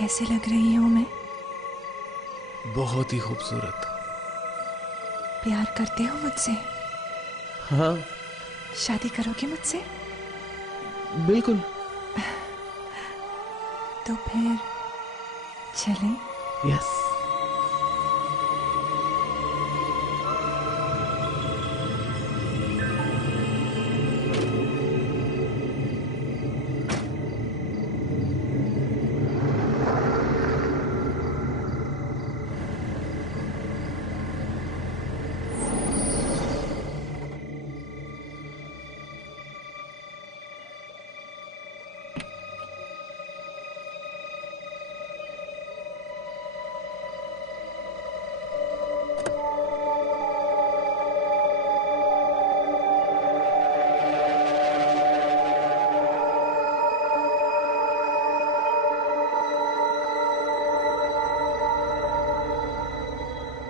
कैसे लग रही हूँ मैं? बहुत ही खूबसूरत। प्यार करते हो मुझसे? हाँ शादी करोगे मुझसे? बिल्कुल। तो फिर चलें? यस।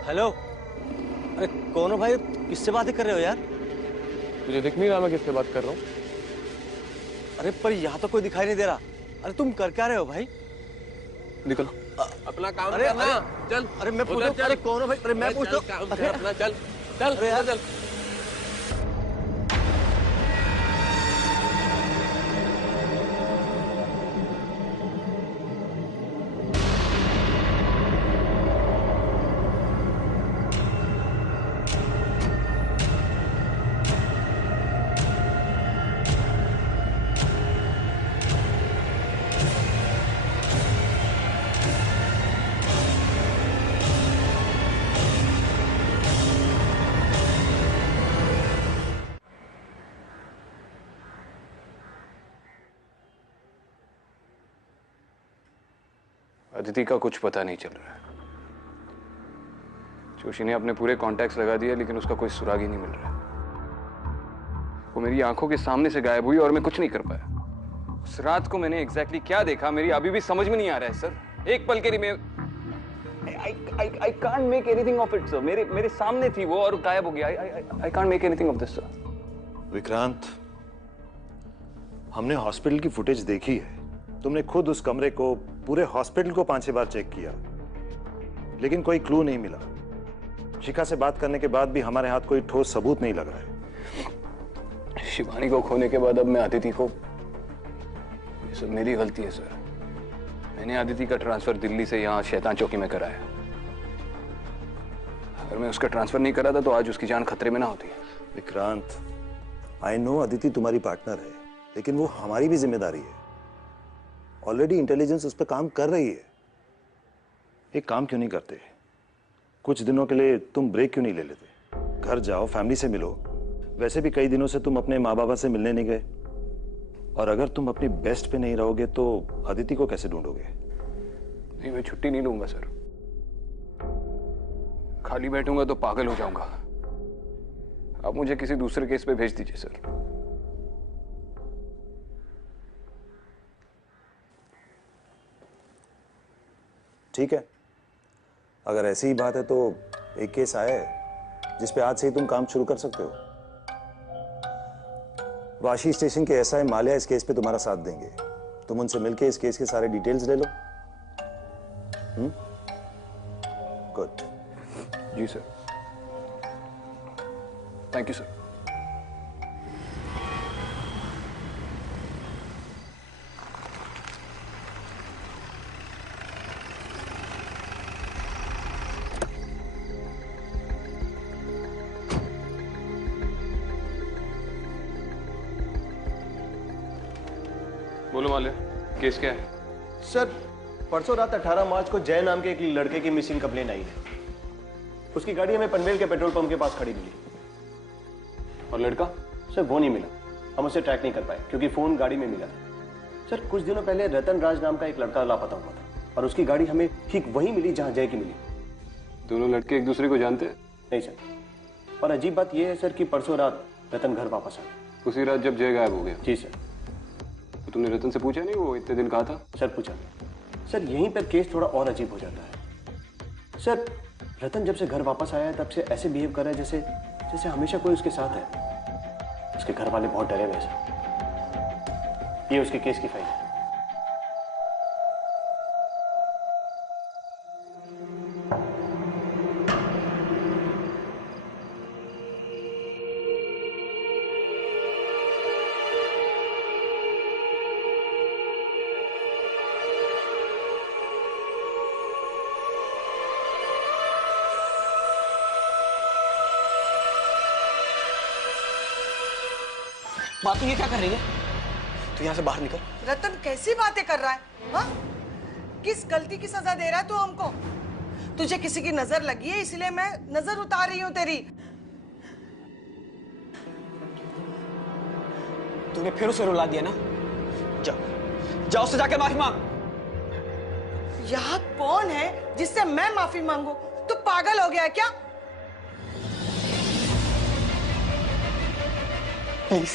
हेलो, अरे कौन हो भाई? किससे बातें कर रहे हो यार? तुझे दिख नहीं रहा मैं किससे बात कर रहा हूँ? अरे पर यहाँ तो कोई दिखाई नहीं दे रहा। अरे तुम कर क्या रहे हो भाई? निकलो। अपना काम अरे करना। चल। अरे मैं पूछता हूँ, अरे कौन हो भाई? अरे मैं पूछता हूँ। अपना चल चल अरे यार। चल। अदिति का कुछ पता नहीं चल रहा है। जोशी ने अपने पूरे कॉन्टैक्ट्स लगा दिए लेकिन उसका कोई सुराग ही नहीं मिल रहा। वो मेरी आंखों के सामने से गायब हुई और मैं कुछ नहीं कर पाया। उस रात को मैंने एग्जैक्टली क्या देखा मेरी अभी भी समझ में नहीं आ रहा है सर। एक पल के लिए मैं I can't make anything of it sir. मेरे सामने थी वो और गायब हो गया। I can't make anything of this sir. Vikrant, हमने हॉस्पिटल की फुटेज देखी है। तुमने खुद उस कमरे को, पूरे हॉस्पिटल को 5-6 बार चेक किया, लेकिन कोई क्लू नहीं मिला। शिखा से बात करने के बाद भी हमारे हाथ कोई ठोस सबूत नहीं लग रहा है। शिवानी को खोने के बाद अब मैं अदिति को, ये सब मेरी गलती है सर। मैंने अदिति का ट्रांसफर दिल्ली से यहाँ शैतान चौकी में कराया। अगर मैं उसका ट्रांसफर नहीं करा था तो आज उसकी जान खतरे में ना होती। विक्रांत, आई नो अदिति तुम्हारी पार्टनर है, लेकिन वो हमारी भी जिम्मेदारी है। ऑलरेडी इंटेलिजेंस उस पर काम कर रही है। एक काम क्यों नहीं करते? कुछ दिनों के लिए तुम ब्रेक क्यों नहीं ले लेते? घर जाओ, फैमिली से मिलो। वैसे भी कई दिनों से तुम अपने माँ बाबा से मिलने नहीं गए, और अगर तुम अपनी बेस्ट पे नहीं रहोगे तो अदिति को कैसे ढूंढोगे? नहीं, मैं छुट्टी नहीं लूंगा सर। खाली बैठूंगा तो पागल हो जाऊंगा। आप मुझे किसी दूसरे केस पे भेज दीजिए सर। ठीक है, अगर ऐसी ही बात है तो एक केस आया है जिस पे आज से ही तुम काम शुरू कर सकते हो। वाशी स्टेशन के एसआई माल्या इस केस पे तुम्हारा साथ देंगे। तुम उनसे मिलके इस केस के सारे डिटेल्स ले लो। गुड। जी सर। Thank you sir. बोलो माल्या, केस क्या है? सर, परसों रात 18 मार्च को जय नाम के एक लड़के की मिसिंग कंप्लेन आई है। उसकी गाड़ी हमें पनवेल के पेट्रोल पंप के पास खड़ी मिली। और लड़का? सर वो नहीं मिला। हम उसे ट्रैक नहीं कर पाए क्योंकि फोन गाड़ी में मिला। सर कुछ दिनों पहले रतन राज नाम का एक लड़का लापता हुआ था और उसकी गाड़ी हमें ठीक वहीं मिली जहां जय की मिली। दोनों लड़के एक दूसरे को जानते हैं? नहीं सर। और अजीब बात यह है सर कि परसों रात रतन घर वापस आ गया। उसी रात जब जय गायब हो गया? जी सर। तो तुमने रतन से पूछा नहीं वो इतने दिन कहा था? सर पूछा। सर यहीं पर केस थोड़ा और अजीब हो जाता है। सर रतन जब से घर वापस आया है तब से ऐसे बिहेव कर रहा है जैसे हमेशा कोई उसके साथ है। उसके घर वाले बहुत डरे हुए हैं सर। ये उसके केस की फाइल है। माँ तू ये क्या कर रही है? तू यहाँ से बाहर निकल। रतन कैसी बातें कर रहा है? हाँ? किस गलती की सजा दे रहा है तू हमको? तुझे किसी की नजर लगी है इसलिए मैं नजर उतार रही हूँ तेरी। तूने फिर उसे रुला दिया ना? जा, जा उससे जाके माफी मांग। यहाँ कौन है जिससे मैं माफी मांगू? तू पागल हो गया है क्या? प्लीज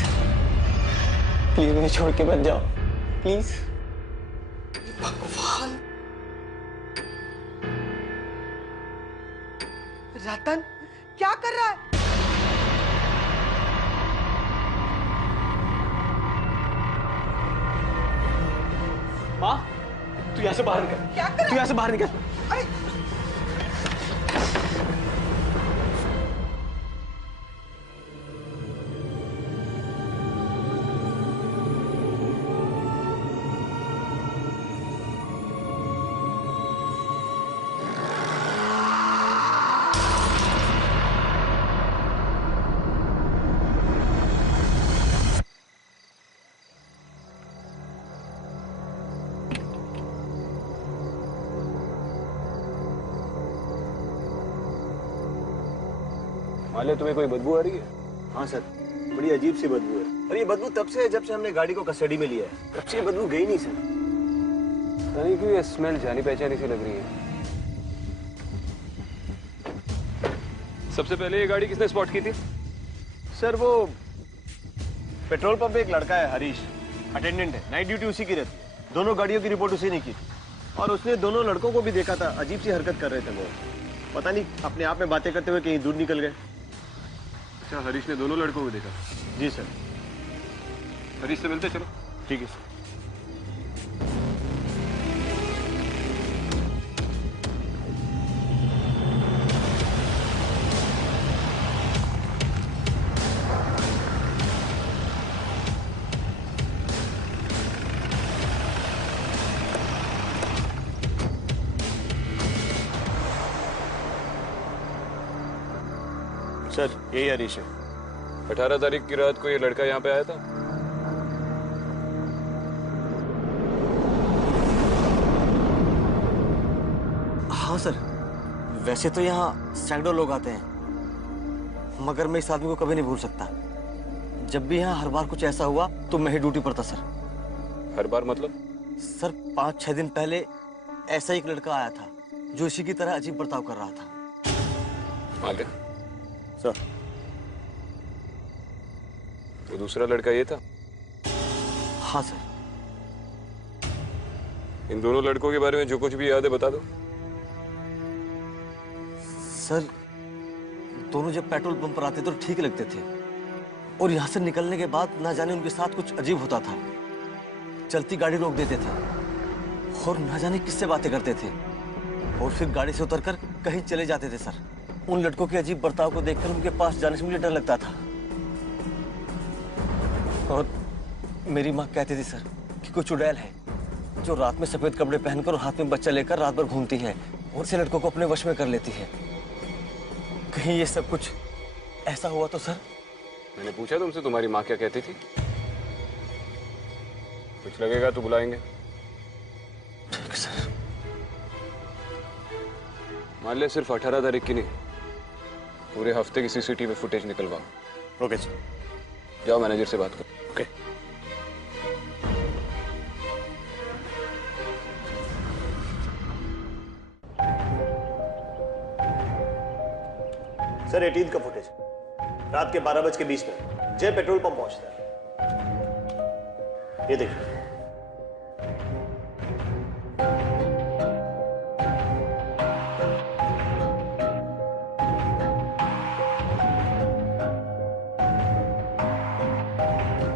प्लीज मुझे छोड़ के मत जाओ, प्लीज। भगवान, रतन क्या कर रहा है? माँ तू यहाँ से बाहर निकल। क्या कर रहा है? तू यहाँ से बाहर निकल। अरे माले तुम्हें कोई बदबू आ रही है? हाँ सर, बड़ी अजीब सी बदबू है। और ये बदबू तब से है जब से हमने गाड़ी को कस्टडी में लिया है। तब से ये बदबू गई नहीं सर। पता नहीं क्यों ये स्मेल जानी पहचानी सी लग रही है। सबसे पहले ये गाड़ी किसने स्पॉट की थी? सर वो पेट्रोल पंप पे एक लड़का है हरीश, अटेंडेंट है, नाइट ड्यूटी उसी की रहती है। दोनों गाड़ियों की रिपोर्ट उसी ने की थी और उसने दोनों लड़कों को भी देखा था। अजीब सी हरकत कर रहे थे वो, पता नहीं अपने आप में बातें करते हुए कहीं दूर निकल गए। अच्छा, हरीश ने दोनों लड़कों को देखा? जी सर। हरीश से मिलते चलो। ठीक है सर। सर यही हरीश है। 18 तारीख की रात को ये लड़का यहाँ पे आया था? हाँ सर, वैसे तो यहाँ सैकड़ों लोग आते हैं, मगर मैं इस आदमी को कभी नहीं भूल सकता। जब भी यहाँ हर बार कुछ ऐसा हुआ तो मैं ही ड्यूटी पर था सर। हर बार मतलब? सर 5-6 दिन पहले ऐसा एक लड़का आया था जो इसी की तरह अजीब बर्ताव कर रहा था। माले, सर तो दूसरा लड़का ये था? हाँ सर। इन दोनों लड़कों के बारे में जो कुछ भी याद है बता दो। सर दोनों जब पेट्रोल पंप पर आते तो ठीक लगते थे और यहाँ से निकलने के बाद ना जाने उनके साथ कुछ अजीब होता था। चलती गाड़ी रोक देते थे और ना जाने किससे बातें करते थे और फिर गाड़ी से उतरकर कहीं चले जाते थे सर। उन लड़कों के अजीब बर्ताव को देखकर उनके पास जाने से मुझे डर लगता था। और मेरी माँ कहती थी सर कि कोई चुड़ैल है जो रात में सफेद कपड़े पहनकर और हाथ में बच्चा लेकर रात भर घूमती है और ऐसे लड़कों को अपने वश में कर लेती है। कहीं ये सब कुछ ऐसा हुआ तो सर? मैंने पूछा तुमसे तुम्हारी माँ क्या कहती थी? कुछ लगेगा तो बुलाएंगे। ठीक है सर। मान ले सिर्फ 18 तारीख की नहीं, पूरे हफ्ते की सीसीटीवी फुटेज निकलवाओ। Okay sir. जाओ मैनेजर से बात करो। ओके। सर 18 का फुटेज रात के 12:20 जय पेट्रोल पंप पहुंचता है। ये देखिए।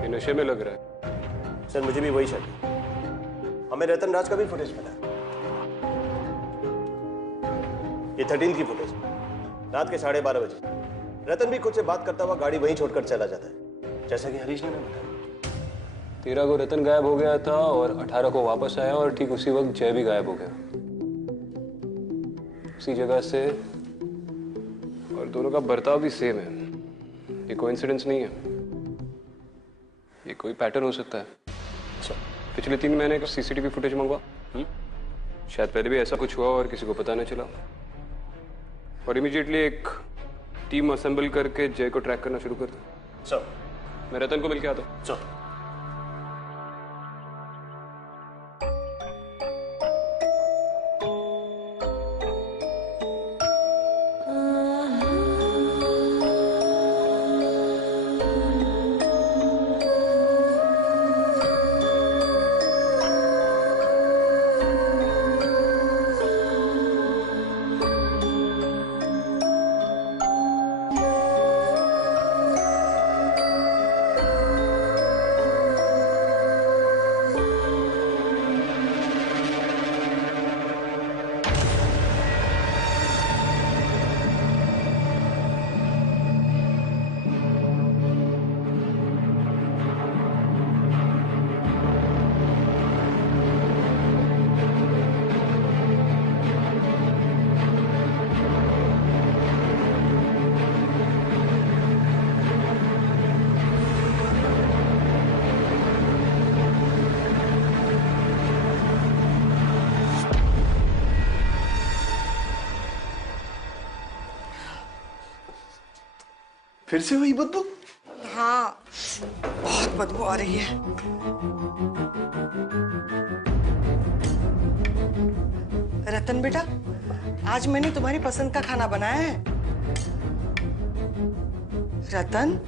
ये नशे में लग रहा है। सर मुझे भी वही शक है। हमें रतन राज का भी फुटेज मिला है। ये 13 की फुटेज रात के 12:30 बजे। रतन भी खुद से बात करता हुआ गाड़ी वहीं छोड़कर चला जाता है, जैसा कि हरीश ने बताया। 13 को रतन गायब हो गया था और 18 को वापस आया और ठीक उसी वक्त जय भी गायब हो गया उसी जगह से, और दोनों का बर्ताव भी सेम है। ये कोइंसिडेंस नहीं है। ये कोई पैटर्न हो सकता है। अच्छा, पिछले 3 महीने का सीसीटीवी फुटेज मंगवा। शायद पहले भी ऐसा कुछ हुआ और किसी को पता नहीं चला। और इमीडिएटली एक टीम असेंबल करके जय को ट्रैक करना शुरू कर दो। सर। मैं रतन को मिल के आता हूँ। सर। फिर से वही बदबू? हाँ, बहुत बदबू आ रही है। रतन बेटा, आज मैंने तुम्हारी पसंद का खाना बनाया है। रतन,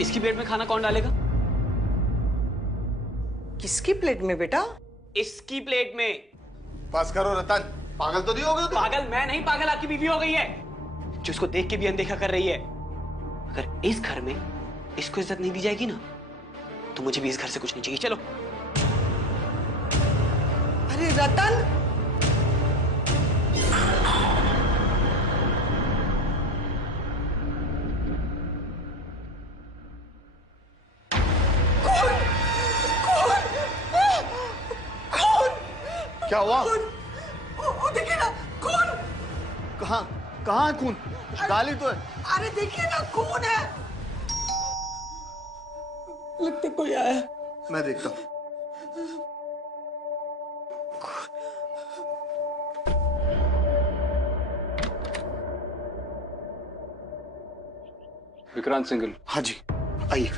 इसकी प्लेट में खाना कौन डालेगा? किसकी प्लेट में बेटा? इसकी प्लेट में। पास करो रतन, पागल तो नहीं हो गए तुम? पागल मैं नहीं, पागल आपकी बीवी हो गई है जो उसको देख के भी अनदेखा कर रही है। अगर इस घर में इसको इज्जत नहीं दी जाएगी ना तो मुझे भी इस घर से कुछ नहीं चाहिए। चलो। अरे रतन, क्या हुआ? वो देखिए ना, खून। कहाँ कहाँ है खून? गाली तो है। अरे देखिए ना, खून है। लगता कोई आया। मैं देखता हूँ। विक्रांत सिंघल। हाँ जी, आइए।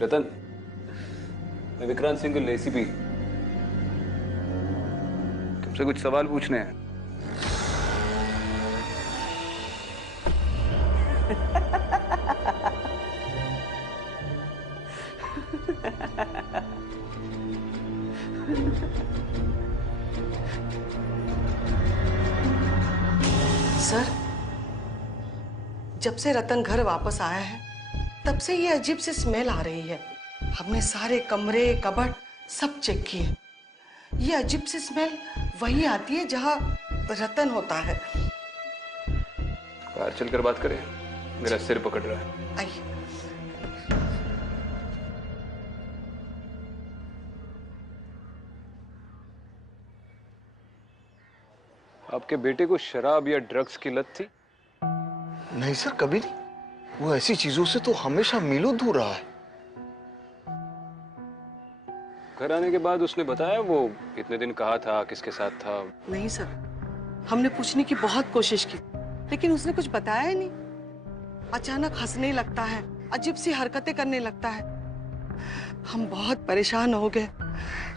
रतन, मैं विक्रांत सिंघल, एसीपी। तुमसे कुछ सवाल पूछने हैं। सर, जब से रतन घर वापस आया है तब से ये अजीब सी स्मेल आ रही है। हमने सारे कमरे, कबर्ड सब चेक किए। ये अजीब सी स्मेल वही आती है जहां रतन होता है। बाहर चलकर बात करें, मेरा सिर पकड़ रहा है। आइए। आपके बेटे को शराब या ड्रग्स की लत थी? नहीं सर, कभी नहीं। वो ऐसी चीजों से तो हमेशा मीलों दूर रहा है। घर आने के बाद उसने बताया वो इतने दिन कहाँ था, किसके साथ था? नहीं सर, हमने पूछने की बहुत कोशिश की लेकिन उसने कुछ बताया ही नहीं। अचानक हंसने लगता है, अजीब सी हरकतें करने लगता है। हम बहुत परेशान हो गए।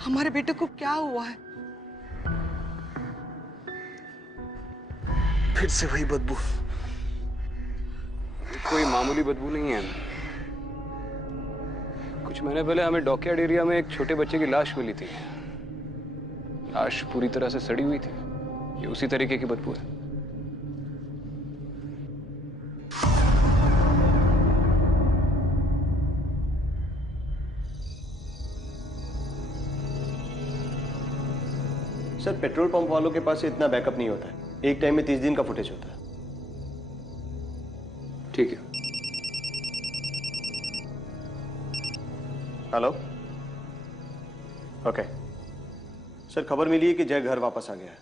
हमारे बेटे को क्या हुआ है? फिर से वही बदबू। कोई मामूली बदबू नहीं है। कुछ महीने पहले हमें डॉकयार्ड एरिया में एक छोटे बच्चे की लाश मिली थी। लाश पूरी तरह से सड़ी हुई थी। ये उसी तरीके की बदबू है। सर पेट्रोल पंप वालों के पास इतना बैकअप नहीं होता है। एक टाइम में 30 दिन का फुटेज होता है। ठीक है। हेलो। ओके सर, खबर मिली है कि जय घर वापस आ गया है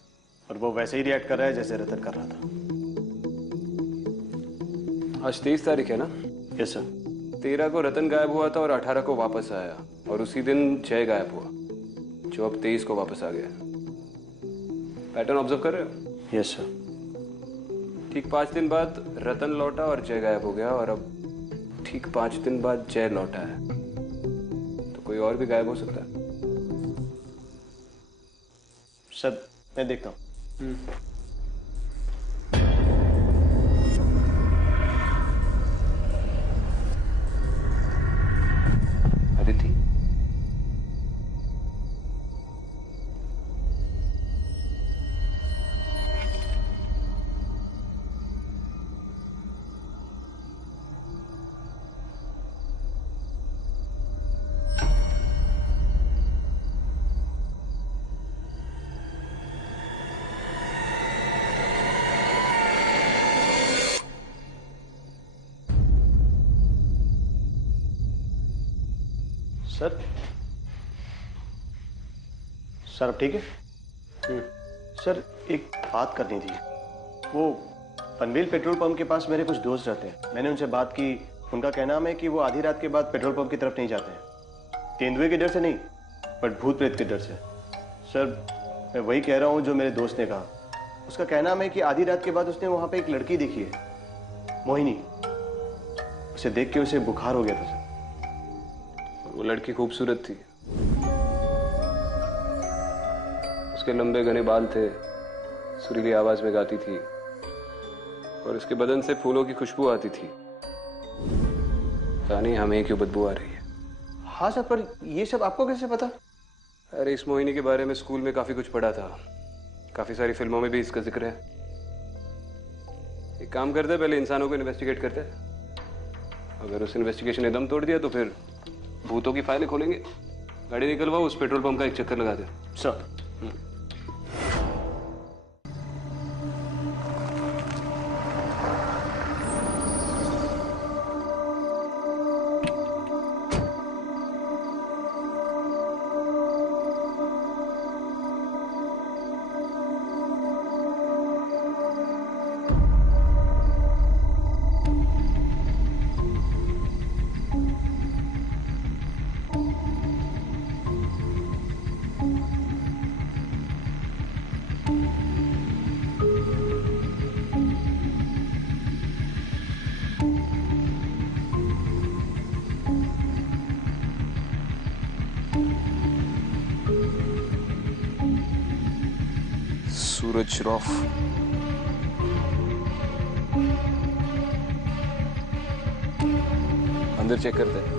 और वो वैसे ही रिएक्ट कर रहा है जैसे रतन कर रहा था। आज 23 तारीख है ना? Yes sir. 13 को रतन गायब हुआ था और 18 को वापस आया और उसी दिन जय गायब हुआ, जो अब 23 को वापस आ गया। पैटर्न ऑब्जर्व कर रहे हो? Yes sir. ठीक 5 दिन बाद रतन लौटा और जय गायब हो गया, और अब ठीक 5 दिन बाद जय लौटा है, तो कोई और भी गायब हो सकता है। सर मैं देखता हूँ। अदिति, सर सर अब ठीक है? सर एक बात करनी थी। वो पनवेल पेट्रोल पंप के पास मेरे कुछ दोस्त रहते हैं। मैंने उनसे बात की। उनका कहना है कि वो आधी रात के बाद पेट्रोल पंप की तरफ नहीं जाते हैं। तेंदुए के डर से नहीं, बट भूत प्रेत के डर से। सर मैं वही कह रहा हूँ जो मेरे दोस्त ने कहा। उसका कहना है कि आधी रात के बाद उसने वहाँ पे एक लड़की देखी है, मोहिनी। उसे देख के उसे बुखार हो गया था सर। वो लड़की खूबसूरत थी। उसके लंबे घने बाल थे, सुरीली आवाज में गाती थी, और उसके बदन से फूलों की खुशबू आती थी। पता नहीं हमें क्यों बदबू आ रही है। हाँ सर, पर ये सब आपको कैसे पता? अरे इस मोहिनी के बारे में स्कूल में काफी कुछ पढ़ा था। काफी सारी फिल्मों में भी इसका जिक्र है। एक काम करते, पहले इंसानों को इन्वेस्टिगेट करते हैं। अगर उस इन्वेस्टिगेशन ने दम तोड़ दिया तो फिर भूतों की फाइलें खोलेंगे। गाड़ी निकलवाओ, उस पेट्रोल पंप का एक चक्कर लगा दे। सर सूरज श्रॉफ। अंदर चेक करते हैं।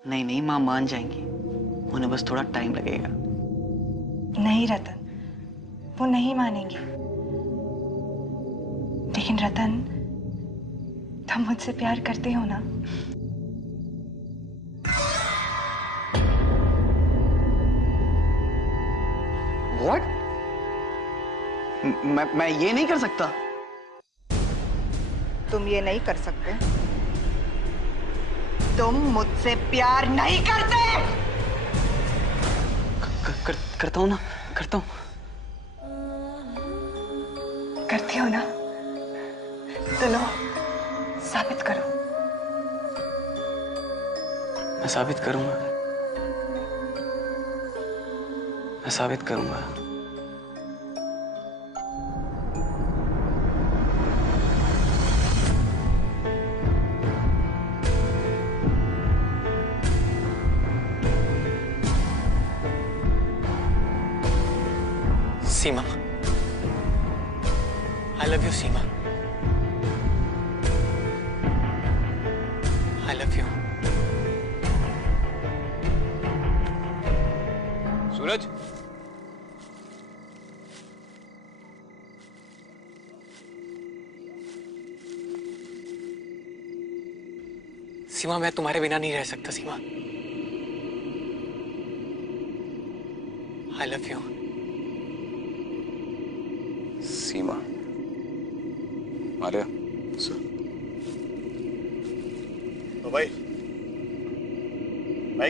नहीं नहीं, माँ मान जाएंगी। उन्हें बस थोड़ा टाइम लगेगा। नहीं रतन, वो नहीं मानेंगे। लेकिन रतन, तुम मुझसे प्यार करते हो ना? What? मैं ये नहीं कर सकता। तुम ये नहीं कर सकते। तुम मुझसे प्यार नहीं करते। करता हूँ ना, करता हूँ। करते हो ना? तो लो, साबित करो। मैं साबित करूंगा। मैं साबित करूंगा। Seema, I love you, Seema. I I love you. Suraj, Seema, मैं तुम्हारे बिना नहीं रह सकता Seema. I love you. Seema. Arya. तो भाई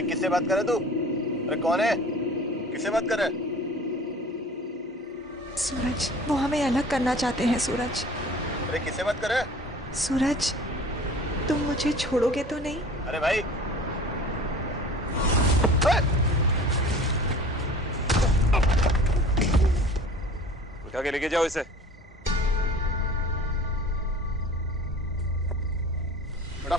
किससे बात कर रहे तू? अरे कौन है? किससे बात कर रहे? सूरज, वो हमें अलग करना चाहते हैं सूरज। अरे किससे बात कर रहे? सूरज, तुम मुझे छोड़ोगे तो नहीं? अरे भाई उठा के लेके जाओ इसे। बड़ा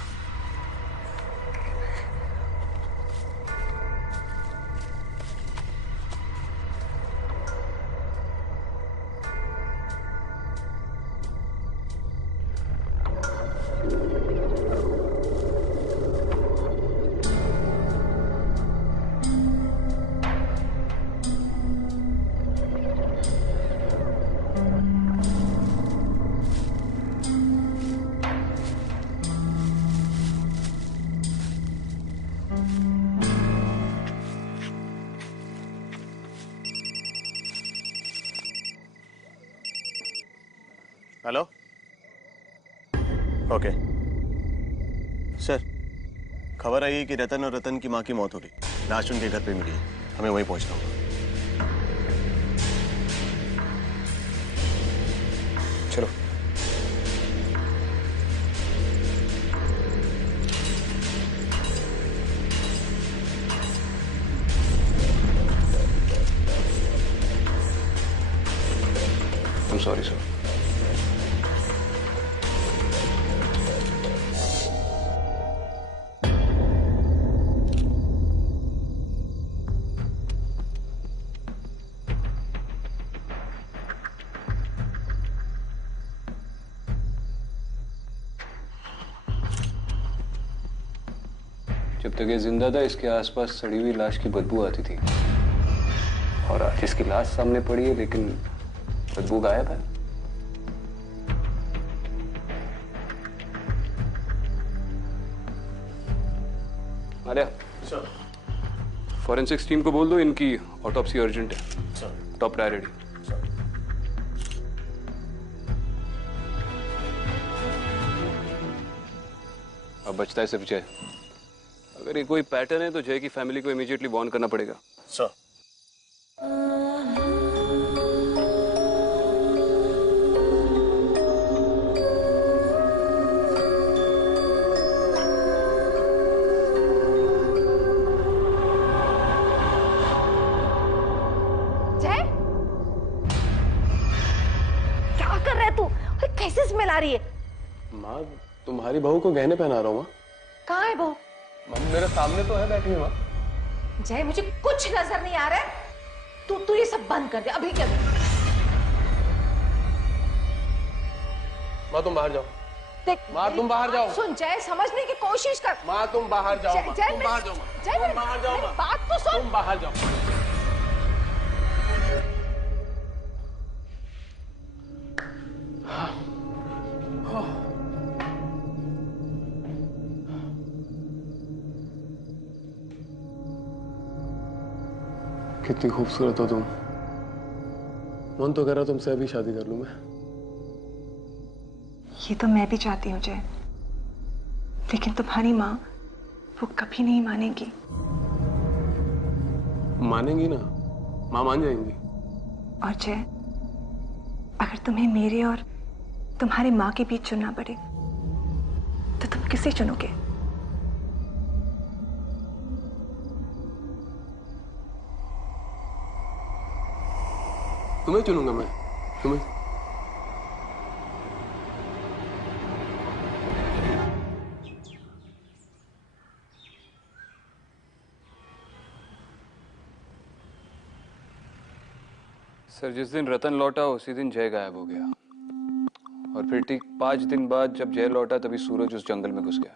हेलो। ओके सर, खबर आई है कि रतन और रतन की माँ की मौत हो गई। लाश उनके घर पे मिली है, हमें वहीं पहुंचना होगा। चलो। I'm sorry, sir. जब तक ये जिंदा था, इसके आसपास सड़ी हुई लाश की बदबू आती थी। और आज इसकी लाश सामने पड़ी है, लेकिन बदबू गायब है। आर्या, सर। फॉरेंसिक्स टीम को बोल दो, इनकी ऑटोप्सी अर्जेंट है। सर। Top priority. अब बचता है सिर्फ जय। अगर ये कोई पैटर्न है तो जय की फैमिली को इमीडिएटली वार्न करना पड़ेगा। सर। जय, क्या कर रहा है तू? अरे कैसे स्मेल आ रही है? माँ, तुम्हारी बहू को गहने पहना रहा हूँ। माँ, कहाँ है बहू? मम्मी मेरे सामने तो है बैठी हुई। माँ, जय, मुझे कुछ नजर नहीं आ रहा है। तू ये सब बंद कर दे अभी के अभी। माँ तुम बाहर जाओ। देख, माँ तुम बाहर जाओ। सुन जय, समझने की कोशिश कर। माँ तुम बाहर जाओ। माँ जय, तुम बाहर जाओ। माँ जय, तुम बाहर जाओ। मेरी माँ बात तो सुन। तुम बाहर जाओ। कितनी खूबसूरत हो तुम। मन तो कह रहा तुमसे अभी शादी कर लूं मैं। ये तो मैं भी चाहती हूँ जय, लेकिन तुम्हारी माँ वो कभी नहीं मानेगी। मानेंगी ना, माँ मान जाएंगी। और जय, अगर तुम्हें मेरे और तुम्हारी माँ के बीच चुनना पड़े तो तुम किसे चुनोगे? तुम्हें चुनूंगा मैं, तुम्हें। सर, जिस दिन रतन लौटा उसी दिन जय गायब हो गया। और फिर ठीक 5 दिन बाद जब जय लौटा तभी सूरज उस जंगल में घुस गया।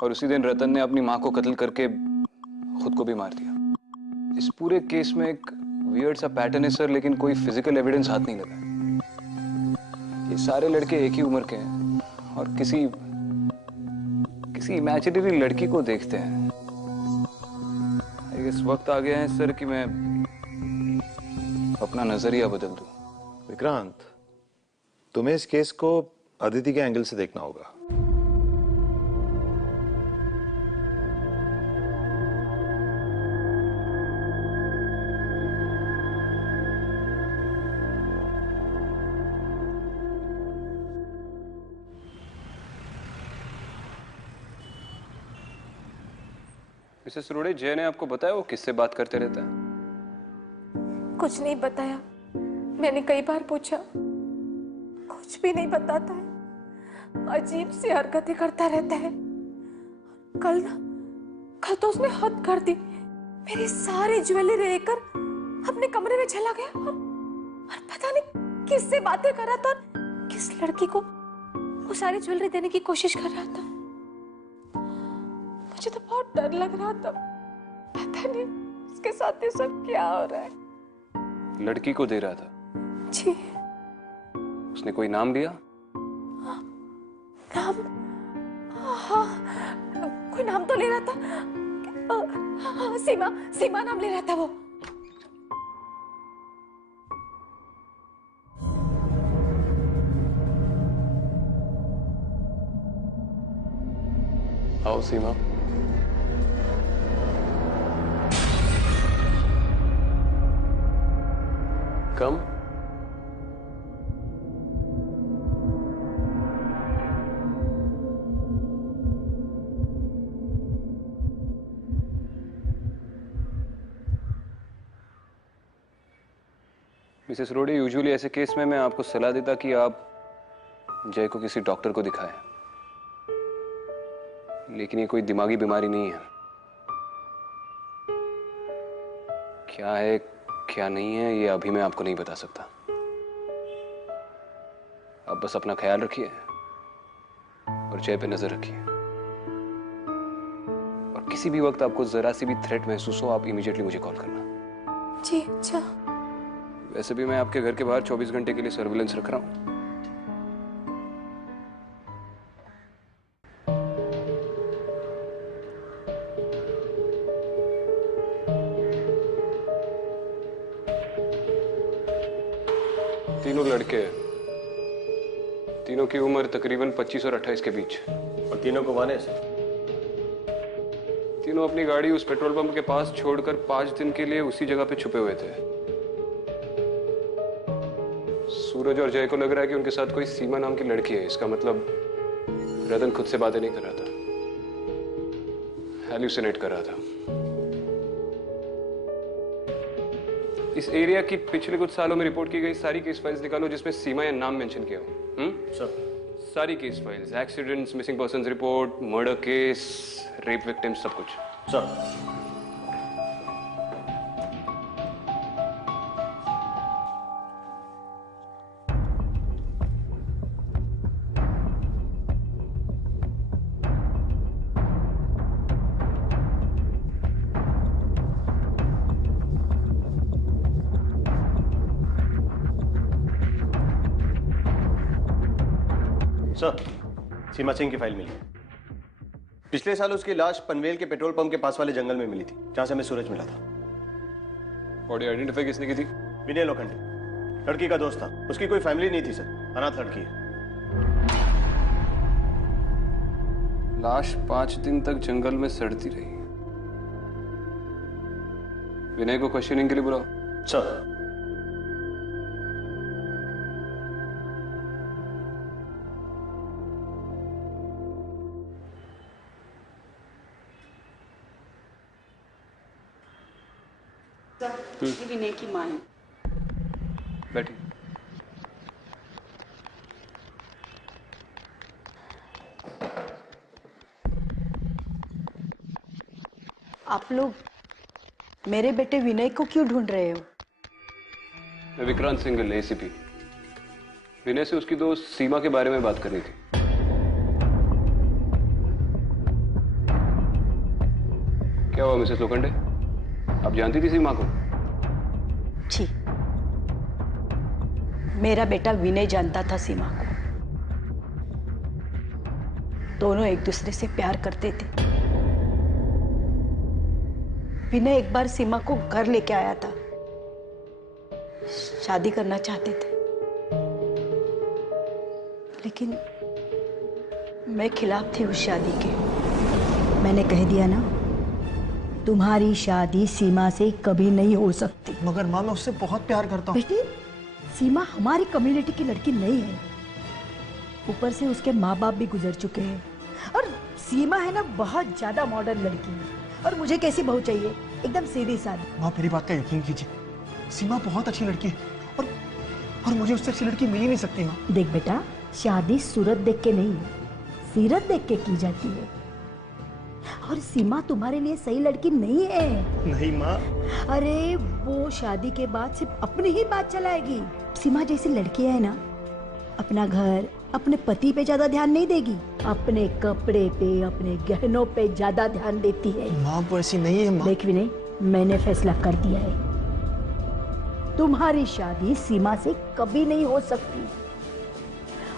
और उसी दिन रतन ने अपनी माँ को कत्ल करके खुद को भी मार दिया। इस पूरे केस में एक वियर्ड सा पैटर्न है सर, लेकिन कोई फिजिकल एविडेंस हाथ नहीं लगा। ये सारे लड़के एक ही उम्र के हैं और किसी इमेजिनरी लड़की को देखते हैं। इस वक्त आ गया है सर कि मैं अपना नजरिया बदल दूं। विक्रांत, तुम्हें इस केस को अदिति के एंगल से देखना होगा। मिसेस रोड़े, जय ने आपको बताया वो किससे बात करते रहता है? कुछ नहीं बताया। मैंने कई बार पूछा, कुछ भी नहीं बताता है। अजीब सी हरकतें करता रहता है। कल तो उसने हद कर दी। मेरी सारी ज्वेलरी लेकर अपने कमरे में चला गया और पता नहीं किससे बातें कर रहा था और किस लड़की को वो सारी ज्वेलरी देने की कोशिश कर रहा था। मुझे तो बहुत डर लग रहा था। पता नहीं उसके साथ ये सब क्या हो रहा है। लड़की को दे रहा था? जी। उसने कोई नाम लिया? नाम? हाँ, कोई नाम तो ले रहा था। हाँ, सीमा नाम ले रहा था वो। आओ सीमा। कम। मिसेस रोड़े, यूजुअली ऐसे केस में मैं आपको सलाह देता कि आप जय को किसी डॉक्टर को दिखाएं, लेकिन ये कोई दिमागी बीमारी नहीं है। क्या है क्या नहीं है ये अभी मैं आपको नहीं बता सकता। आप बस अपना ख्याल रखिए और जय पे नजर रखिए, और किसी भी वक्त आपको जरा सी भी थ्रेट महसूस हो आप इमीडिएटली मुझे कॉल करना। जी अच्छा। वैसे भी मैं आपके घर के बाहर 24 घंटे के लिए सर्विलेंस रख रहा हूं। तीनों लड़के हैं, तीनों की उम्र तकरीबन 25 और 28 के बीच। और तीनों को माने सर? तीनों अपनी गाड़ी उस पेट्रोल पंप के पास छोड़कर 5 दिन के लिए उसी जगह पे छुपे हुए थे। सूरज और जय को लग रहा है कि उनके साथ कोई सीमा नाम की लड़की है। इसका मतलब रतन खुद से बातें नहीं कर रहा था, हैल्यूसिनेट कर रहा था। इस एरिया की पिछले कुछ सालों में रिपोर्ट की गई सारी केस फाइल्स निकालो जिसमें सीमा या नाम मेंशन किया हो। सर। सारी case files, accidents, missing persons report, murder case, rape victims, सब कुछ। सर। सर, सीमा सिंह की फाइल मिली है। पिछले साल उसकी लाश पनवेल के पेट्रोल पंप के पास वाले जंगल में मिली थी, जहां से हमें सूरज मिला था। बॉडी आइडेंटिफाई किसने की थी? विनय लोखंडे, लड़की का दोस्त था। उसकी कोई फैमिली नहीं थी सर, अनाथ लड़की है। लाश 5 दिन तक जंगल में सड़ती रही। विनय को क्वेश्चनिंग के लिए बुलाओ। सर। विनय की मां है। बैठी। आप लोग मेरे बेटे विनय को क्यों ढूंढ रहे हो? मैं विक्रांत सिंघल, एसीपी। विनय से उसकी दोस्त सीमा के बारे में बात करनी थी। क्या हुआ मिसेस लोखंडे? आप जानती थी सीमा को? जी, मेरा बेटा विनय जानता था सीमा को। दोनों एक दूसरे से प्यार करते थे। विनय एक बार सीमा को घर लेके आया था, शादी करना चाहते थे, लेकिन मैं खिलाफ थी उस शादी के। मैंने कह दिया ना, तुम्हारी शादी सीमा से कभी नहीं हो सकती। मगर माँ, मैं उससे बहुत प्यार करता हूँ। बेटी, सीमा हमारी कम्युनिटी की लड़की नहीं है। ऊपर से उसके माँ बाप भी गुजर चुके हैं। और सीमा है ना, बहुत ज्यादा मॉडर्न लड़की है। और मुझे कैसी बहू चाहिए? एकदम सीधी सादी। माँ, मेरी बात का यकीन कीजिए, सीमा बहुत अच्छी लड़की है और मुझे उससे अच्छी लड़की मिल ही नहीं सकती माँ। देख बेटा, शादी सूरत देख के नहीं, सीरत देख के की जाती है। और सीमा तुम्हारे लिए सही लड़की नहीं है। नहीं माँ। अरे वो शादी के बाद सिर्फ अपनी ही बात चलाएगी। सीमा जैसी लड़की है ना, अपना घर, अपने पति पे ज्यादा ध्यान नहीं देगी, अपने कपड़े पे, अपने गहनों पे ज्यादा ध्यान देती है। माँ, वो ऐसी नहीं है माँ। देख विनय, मैंने फैसला कर दिया है, तुम्हारी शादी सीमा से कभी नहीं हो सकती।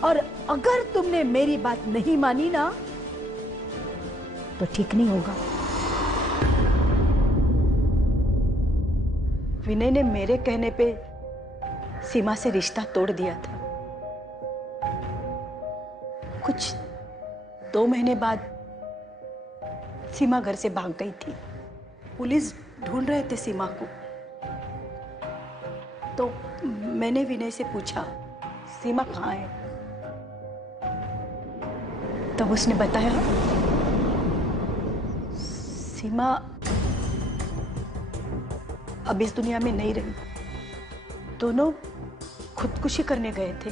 और अगर तुमने मेरी बात नहीं मानी ना, तो ठीक नहीं होगा। विनय ने मेरे कहने पे सीमा से रिश्ता तोड़ दिया था। कुछ 2 महीने बाद सीमा घर से भाग गई थी। पुलिस ढूंढ रहे थे सीमा को। तो मैंने विनय से पूछा, सीमा कहाँ है? तब उसने बताया, सीमा अब इस दुनिया में नहीं रही। दोनों खुदकुशी करने गए थे।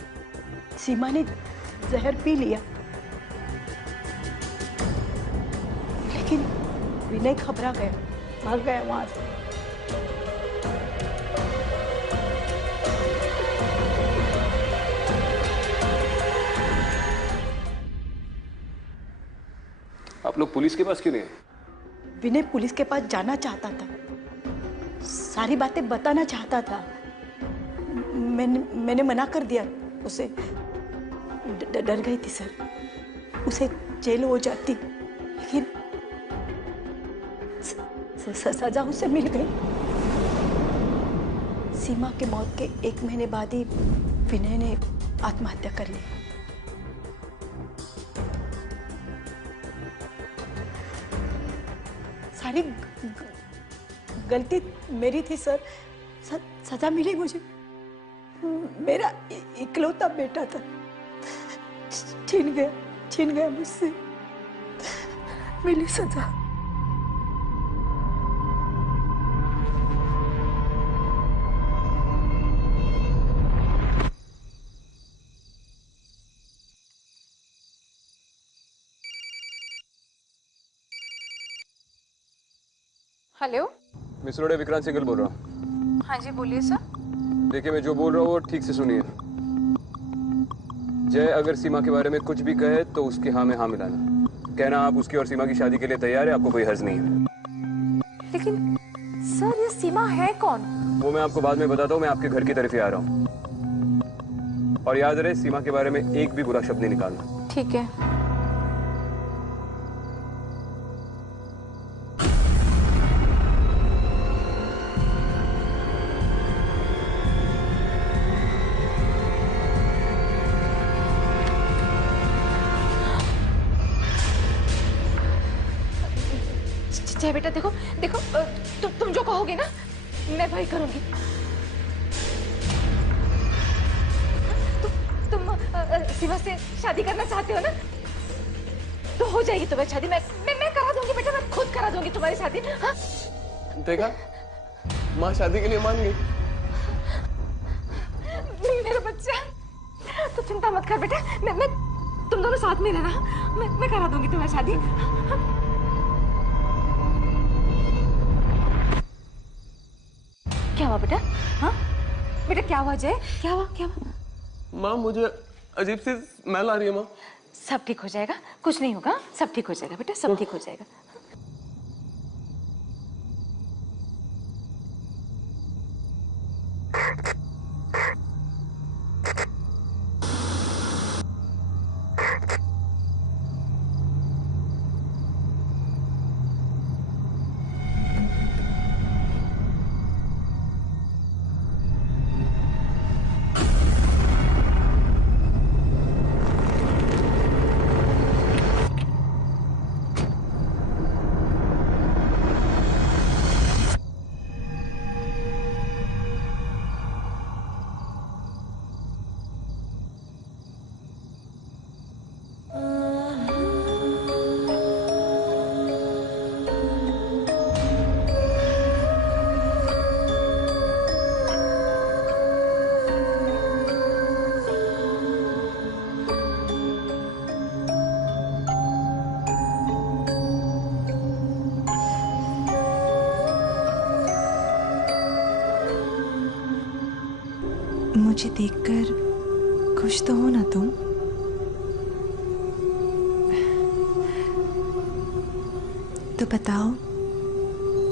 सीमा ने जहर पी लिया, लेकिन विनय घबरा गया, भाग गया वहां से। आप लोग पुलिस के पास क्यों नहीं गए? विनय पुलिस के पास जाना चाहता था, सारी बातें बताना चाहता था। मैंने मना कर दिया उसे। डर गई थी सर, उसे जेल हो जाती, लेकिन सजा उसे मिल गई। सीमा के मौत के 1 महीने बाद ही विनय ने आत्महत्या कर ली। सारी गलती मेरी थी सर। सजा मिली मुझे। मेरा इकलौता बेटा था, छीन गया मुझसे। मिली सजा। हेलो, मिस रोडे, विक्रांत सिंगल बोल रहा हूँ। हाँ जी बोलिए सर। देखिए, मैं जो बोल रहा हूँ वो ठीक से सुनिए। जय अगर सीमा के बारे में कुछ भी कहे तो उसकी हाँ में हाँ मिलाना। कहना आप उसकी और सीमा की शादी के लिए तैयार है, आपको कोई हर्ज नहीं है। लेकिन सर, ये सीमा है कौन? वो मैं आपको बाद में बताता हूँ। मैं आपके घर की तरफ ही आ रहा हूँ। और याद रहे, सीमा के बारे में एक भी बुरा शब्द नहीं निकालना। ठीक है। जय बेटा, देखो देखो, तुम जो कहोगे ना मैं वही करूंगी। तुम सीमा से शादी करना चाहते हो ना, तो हो जाएगी तुम्हारी शादी। मैं करा दूंगी बेटा, मैं खुद करा दूंगी तुम्हारी शादी। हाँ? देखा, माँ शादी के लिए मान गई। मेरा बच्चा, तो चिंता मत कर बेटा। मैं तुम दोनों साथ में रहना। मैं करा दूंगी तुम्हारी शादी। हाँ? क्या हुआ बेटा? हाँ बेटा, क्या हुआ जय? क्या हुआ? माँ, मुझे अजीब सी स्मेल आ रही है माँ। सब ठीक हो जाएगा, कुछ नहीं होगा, सब ठीक हो जाएगा बेटा, सब ठीक हो जाएगा। मुझे देखकर खुश तो हो ना तुम? तो बताओ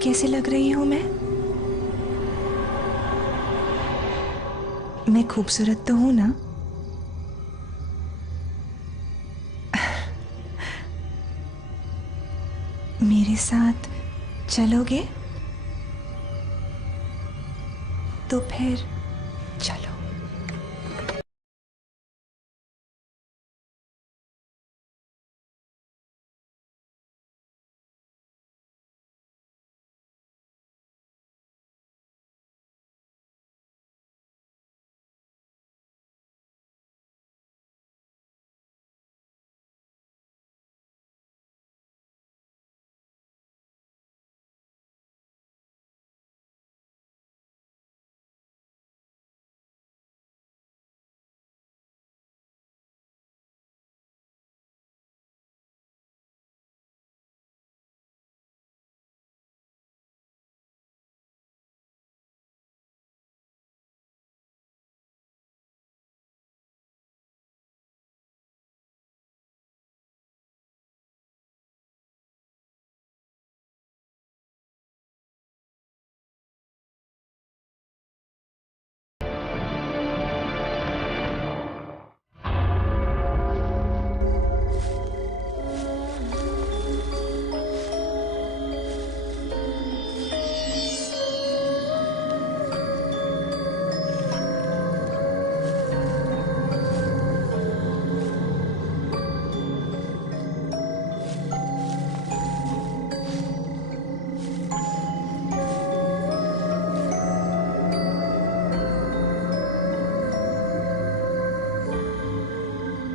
कैसे लग रही हूं मैं? मैं खूबसूरत तो हूं ना? मेरे साथ चलोगे? तो फिर चलो।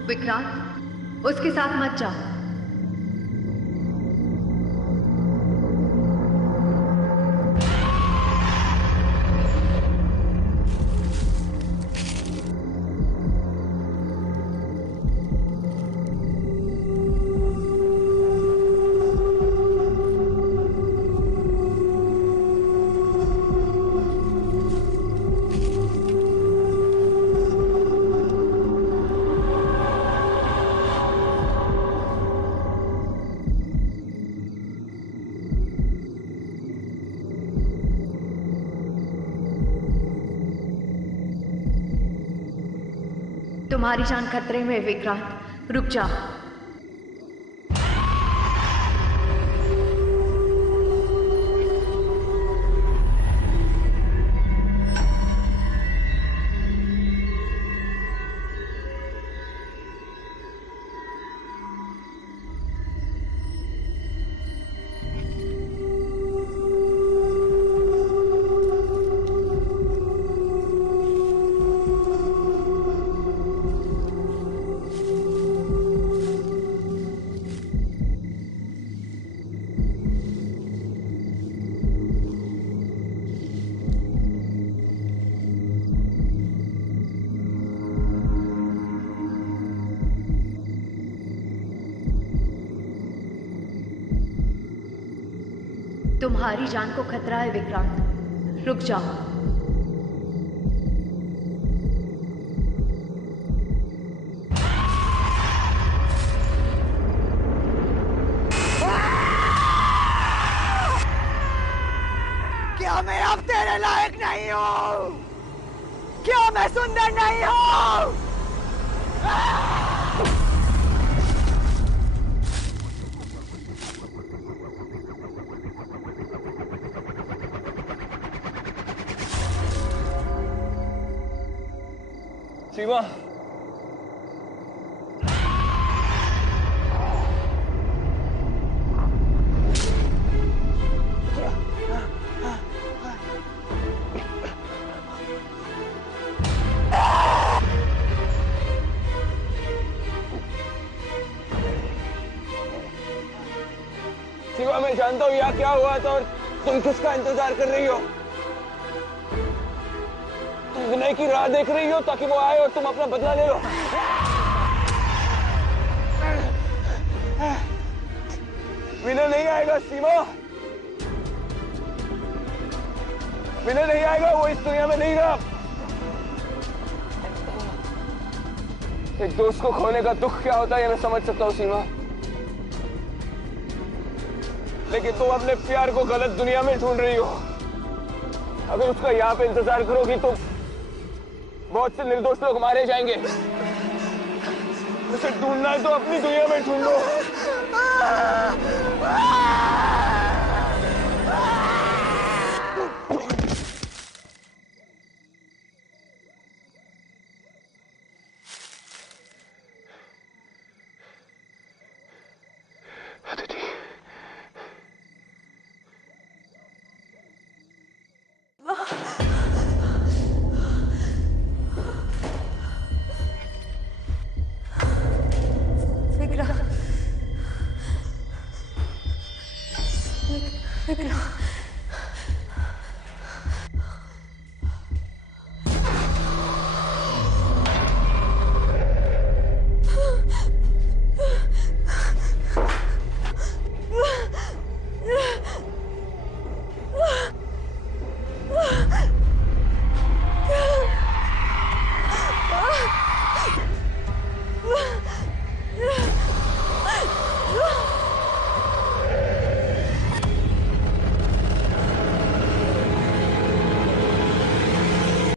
विक्रांत, उसके साथ मत जा। तुम्हारी जान खतरे में, विक्रांत, रुक जा। तुम्हारी जान को खतरा है, विक्रांत, रुक जाओ। क्या मैं अब तेरे लायक नहीं हूँ? क्या मैं सुंदर नहीं हूँ? सीमा, सीमा, मैं जानता हूँ यहाँ क्या हुआ था और तुम किसका इंतजार कर रही हो। तुम विनय की राह देख रही हो ताकि वो आए और तुम अपना बदला ले लो। विनय नहीं आएगा सीमा, विनय नहीं आएगा, वो इस दुनिया में नहीं रहा। एक दोस्त को खोने का दुख क्या होता है ये मैं समझ सकता हूँ सीमा, लेकिन तुम अपने प्यार को गलत दुनिया में ढूंढ रही हो। अगर उसका यहाँ पे इंतजार करोगी तो बहुत से निर्दोष लोग मारे जाएंगे। उसे ढूंढना है तो अपनी दुनिया में ढूंढो। विक्रम